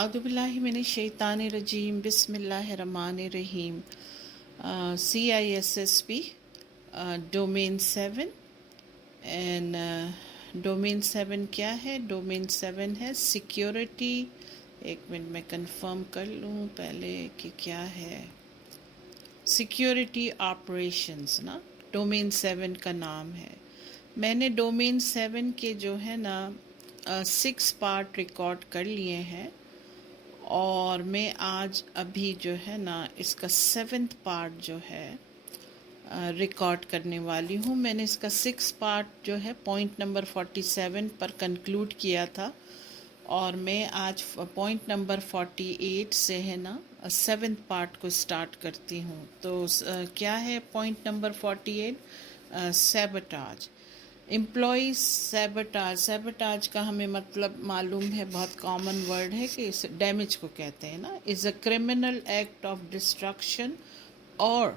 اعوذ باللہ من الشیطان الرجیم بسم اللہ الرحمن الرحیم CISSP ڈومین 7 اینڈ ڈومین 7 کیا ہے؟ ڈومین 7 ہے سیکیورٹی. ایک منٹ میں کنفرم کر لوں پہلے کہ کیا ہے. سیکیورٹی آپریشنز نا ڈومین 7 کا نام ہے. میں نے ڈومین 7 کے جو ہے نا 6 پارٹ ریکارڈ کر لیے ہیں اور میں آج ابھی جو ہے نا اس کا 7th پارٹ جو ہے ریکارڈ کرنے والی ہوں. میں نے اس کا 6 پارٹ جو ہے پوائنٹ نمبر 47 پر کنکلوڈ کیا تھا اور میں آج پوائنٹ نمبر 48 سے ہے نا 7th پارٹ کو سٹارٹ کرتی ہوں. تو کیا ہے پوائنٹ نمبر 48؟ سیبٹاج. امپلائی سیبٹاج. سیبٹاج کا ہمیں مطلب معلوم ہے، بہت کامن ورڈ ہے کہ اس ڈیمیج کو کہتے ہیں نا. Is a criminal act of destruction اور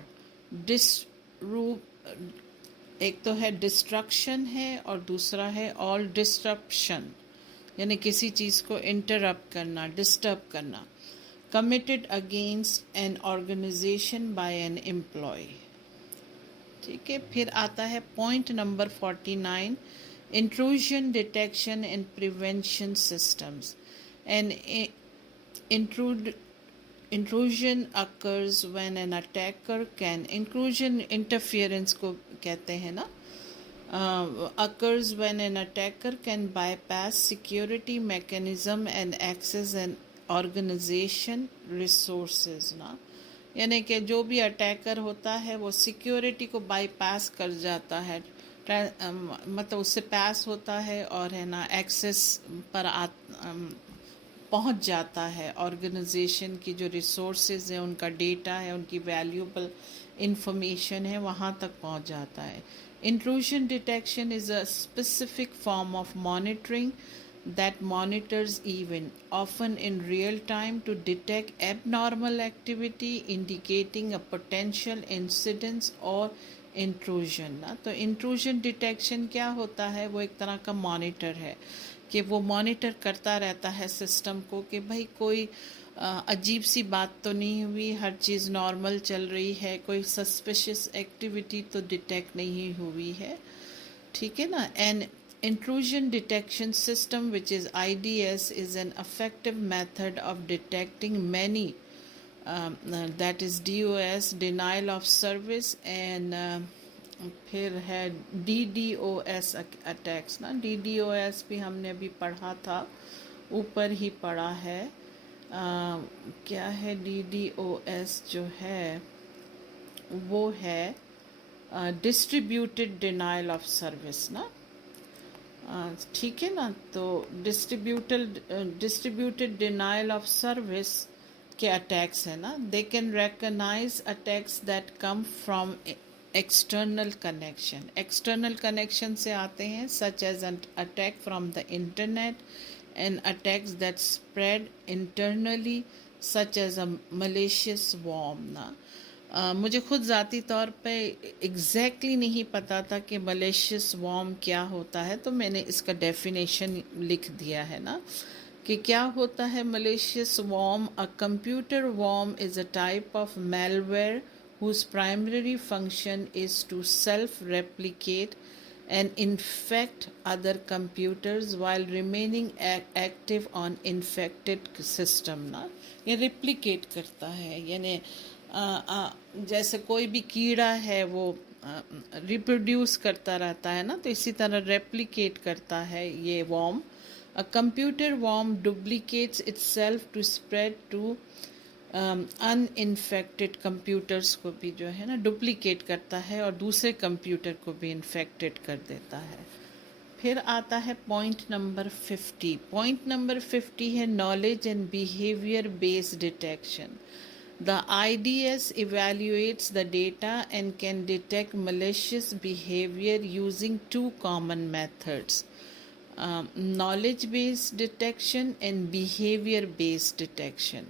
ایک تو ہے ڈسٹرکشن ہے اور دوسرا ہے آل ڈسٹرپشن، یعنی کسی چیز کو انٹرپٹ کرنا، ڈسٹرب کرنا. Committed against an organisation by an employee. ٹھیک ہے. پھر آتا ہے point number 49 intrusion detection and prevention systems. And intrusion occurs when an attacker can intrusion interference کو کہتے ہیں نا. occurs when an attacker can bypass security mechanism and access an organization resources نا. یعنی کہ جو بھی اٹیکر ہوتا ہے وہ سیکیورٹی کو بائی پاس کر جاتا ہے، مطلب اس سے پاس ہوتا ہے اور ہے نا ایکسس پر پہنچ جاتا ہے. آرگنائزیشن کی جو ریسورسز ہیں، ان کا ڈیٹا ہے، ان کی ویلیوبل انفارمیشن ہے، وہاں تک پہنچ جاتا ہے. Intrusion detection is a specific form of monitoring that monitors event, often in real time, to detect abnormal activity indicating a potential incidence or intrusion. تو intrusion detection کیا ہوتا ہے؟ وہ ایک طرح کا مانیٹر ہے کہ وہ مانیٹر کرتا رہتا ہے سسٹم کو کہ بھائی کوئی عجیب سی بات تو نہیں ہوئی، ہر چیز نارمل چل رہی ہے، کوئی سسپیشس ایکٹیویٹی تو ڈیٹیکٹ نہیں ہوئی ہے. ٹھیک ہے نا. And intrusion detection system, which is IDS, is an effective method of detecting many that is DOS, denial of service, and پھر ہے DDoS attacks نا. DDoS بھی ہم نے ابھی پڑھا تھا، اوپر ہی پڑھا ہے. کیا ہے DDoS جو ہے؟ وہ ہے ڈسٹریبیوٹیڈ ڈینائل آف سروس نا. ٹھیک ہے نا. تو ڈسٹریبیوٹیڈ ڈینائل آف سروس کے اٹیکس ہیں نا. They can recognise attacks that come from external connection. External connection سے آتے ہیں such as an attack from the internet and attacks that spread internally such as a malicious worm نا. مجھے خود ذاتی طور پہ ایگزیکٹلی نہیں پتا تھا کہ ملیشیس وارم کیا ہوتا ہے، تو میں نے اس کا ڈیفینیشن لکھ دیا ہے نا کہ کیا ہوتا ہے malicious worm. A computer worm is a type of malware whose primary function is to self-replicate and infect other computers while remaining active on infected system نا. یہ ریپلیکیٹ کرتا ہے، یعنی جیسے کوئی بھی کیڑا ہے وہ ریپروڈیوس کرتا رہتا ہے نا، تو اسی طرح ریپلیکیٹ کرتا ہے یہ warm. A computer worm duplicates itself to spread to uninfected computers کو بھی جو ہے نا ڈپلیکیٹ کرتا ہے اور دوسرے کمپیوٹر کو بھی انفیکٹڈ کر دیتا ہے. پھر آتا ہے پوائنٹ نمبر 50. پوائنٹ نمبر 50 ہے knowledge and behaviour based detection. The IDS evaluates the data and can detect malicious behavior using two common methods, knowledge-based detection and behavior-based detection.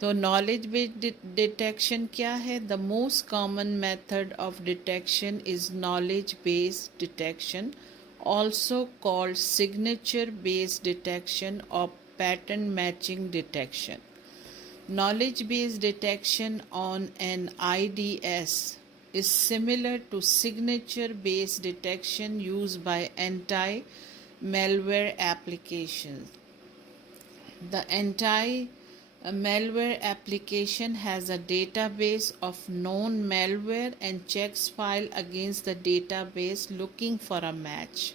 تو knowledge-based detection کیا ہے؟ The most common method of detection is knowledge-based detection, also called signature-based detection or pattern matching detection. Knowledge-based detection on an IDS is similar to signature-based detection used by anti-malware applications. The anti-malware application has a database of known malware and checks file against the database looking for a match.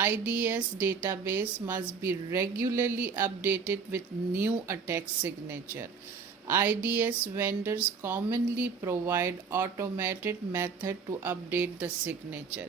IDS database must be regularly updated with new attack signature. IDS vendors commonly provide automated method to update the signature.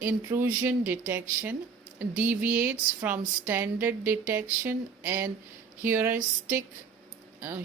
intrusion detection, deviates from standard detection and heuristic.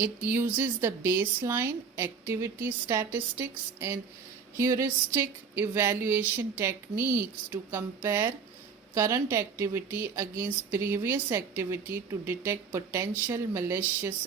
It uses the baseline activity statistics and heuristic evaluation techniques to compare current activity against previous activity to detect potential malicious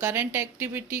current activity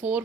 4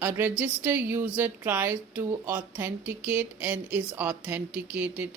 a registered user tries to authenticate and is authenticated.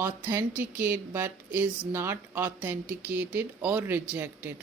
authenticate but is not authenticated or rejected.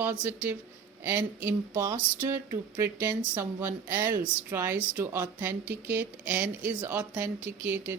positive, an imposter to pretend someone else tries to authenticate and is authenticated.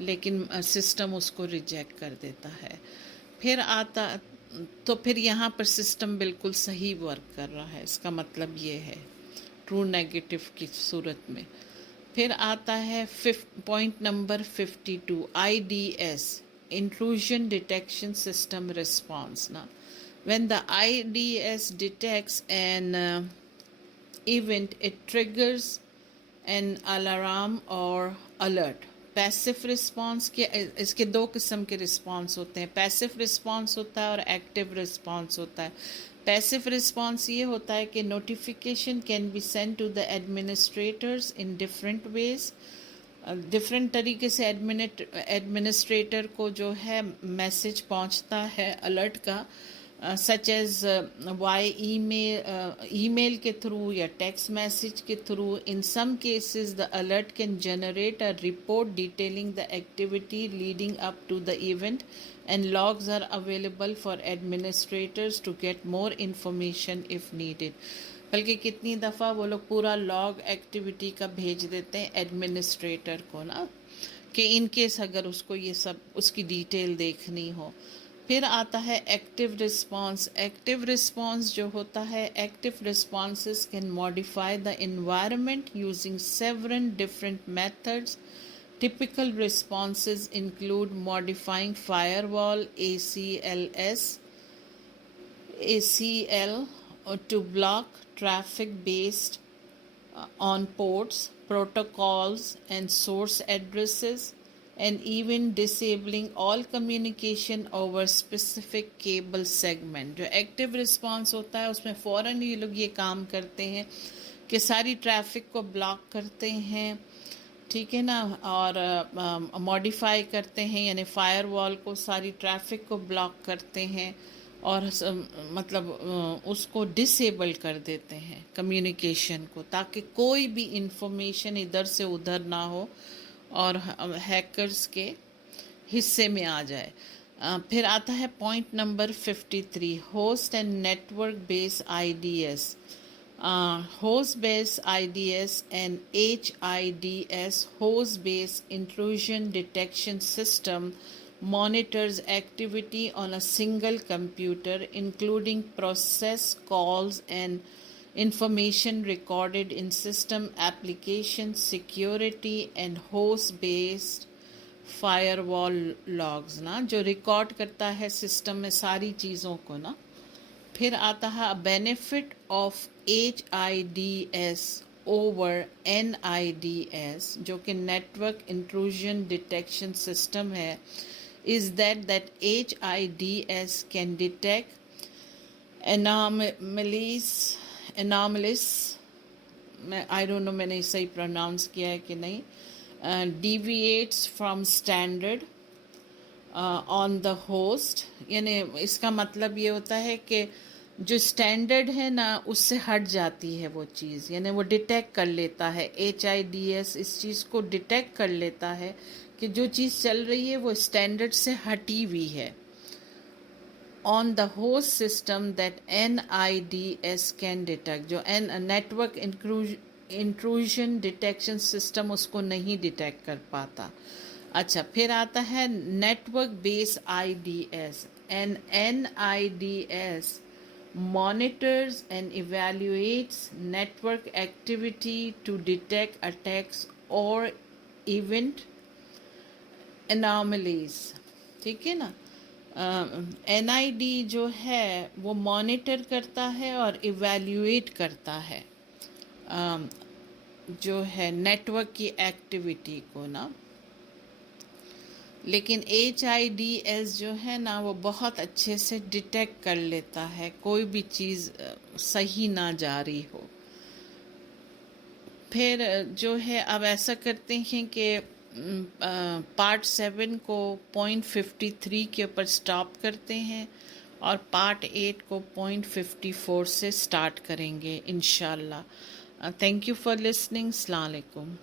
لیکن system اس کو reject کر دیتا ہے. پھر آتا تو پھر یہاں پر سسٹم بالکل صحیح ورک کر رہا ہے، اس کا مطلب یہ ہے ٹرو نیگیٹو کی صورت میں. پھر آتا ہے point number 52 IDS intrusion detection system response. نا when the IDS detects an event, it triggers an alarm or alert. Passive response کے اس کے دو قسم کے رسپانس ہوتے ہیں، پیسو رسپانس ہوتا ہے اور ایکٹیو رسپانس ہوتا ہے. پیسو رسپانس یہ ہوتا ہے کہ notification can be send to the administrators in different ways. Different طریقے سے ایڈمنسٹریٹر کو جو ہے میسج پہنچتا ہے الرٹ کا، سچ ایز وائی ای میل کے تھرو یا ٹیکسٹ میسج کے through. In some cases the alert can generate a report detailing the activity leading up to the event and logs are available for administrators to get more information if needed. بلکہ کتنی دفعہ وہ لوگ پورا log activity کا بھیج دیتے ہیں ایڈمنسٹریٹر کو نا، کہ ان کیس اگر اس کو یہ سب اس کی ڈیٹیل دیکھنی ہو. پھر آتا ہے ایکٹیو رسپانس. ایکٹیو رسپانس جو ہوتا ہے، active responses can modify the environment using several different methods. Typical responses include modifying firewall ACL to block traffic based on ports, protocols and source addresses, and even disabling all communication over specific cable segment. جو active response ہوتا ہے اس میں فوراً یہ لوگ یہ کام کرتے ہیں کہ ساری ٹریفک کو بلاک کرتے ہیں، ٹھیک ہے نا، اور ماڈیفائی کرتے ہیں، یعنی فائر وال کو ساری ٹریفک کو بلاک کرتے ہیں اور مطلب اس کو ڈسیبل کر دیتے ہیں کمیونیکیشن کو، تاکہ کوئی بھی انفارمیشن ادھر سے ادھر نہ ہو اور ہیکرز کے حصے میں آ جائے. پھر آتا ہے point number 53 host and network base IDS. Host based IDS and HIDS host based intrusion detection system monitors activity on a single computer, including process calls and information recorded in system application security and host based firewall logs. نا جو record کرتا ہے system میں ساری چیزوں کو نا. پھر آتا ہے benefit of HIDS over NIDS جو کہ نیٹورک انٹروژن ڈیٹیکشن سسٹم ہے، is that HIDS can detect anomalies I don't know میں نے صحیح پروناؤنس کیا ہے کہ نہیں، deviates from standard on the host. یعنی اس کا مطلب یہ ہوتا ہے کہ جو اسٹینڈرڈ ہے نا اس سے ہٹ جاتی ہے وہ چیز، یعنی وہ ڈیٹیکٹ کر لیتا ہے. HIDS اس چیز کو ڈیٹیکٹ کر لیتا ہے کہ جو چیز چل رہی ہے وہ اسٹینڈرڈ سے ہٹی ہوئی ہے. on the host system that NIDS can detect. جو نیٹورک انٹروژن ڈیٹیکشن سسٹم اس کو نہیں ڈیٹیکٹ کر پاتا. اچھا پھر آتا ہے network base IDS. and NIDS monitors and evaluates network activity to detect attacks or event anomalies. ٹھیک ہے نا. NID جو ہے وہ مانیٹر کرتا ہے اور ایویلیویٹ کرتا ہے جو ہے نیٹورک کی ایکٹیویٹی کو نا. لیکن HIDS جو ہے نا وہ بہت اچھے سے ڈیٹیکٹ کر لیتا ہے کوئی بھی چیز صحیح نہ جاری ہو. پھر جو ہے اب ایسا کرتے ہیں کہ پارٹ 7 کو پوائنٹ 53 کے اوپر سٹاپ کرتے ہیں اور پارٹ 8 کو پوائنٹ 54 سے سٹارٹ کریں گے انشاءاللہ. Thank you for listening. السلام علیکم.